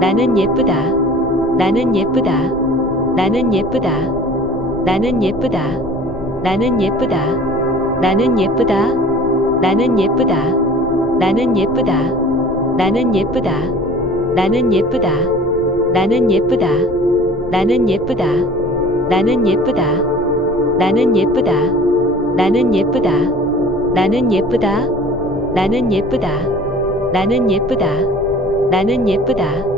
나는 예쁘다. 나는 예쁘다. 나는 예쁘다. 나는 예쁘다. 나는 예쁘다. 나는 예쁘다. 나는 예쁘다. 나는 예쁘다. 나는 예쁘다. 나는 예쁘다. 나는 예쁘다. 나는 예쁘다. 나는 예쁘다. 나는 예쁘다. 나는 예쁘다. 나는 예쁘다. 나는 예쁘다. 나는 예쁘다. 나는 예쁘다.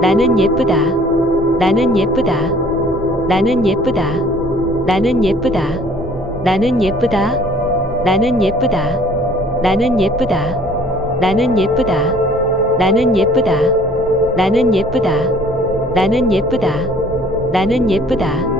나는 예쁘다. 나는 예쁘다. 나는 예쁘다. 나는 예쁘다. 나는 예쁘다. 나는 예쁘다. 나는 예쁘다. 나는 예쁘다. 나는 예쁘다. 나는 예쁘다. 나는 예쁘다. 나는 예쁘다.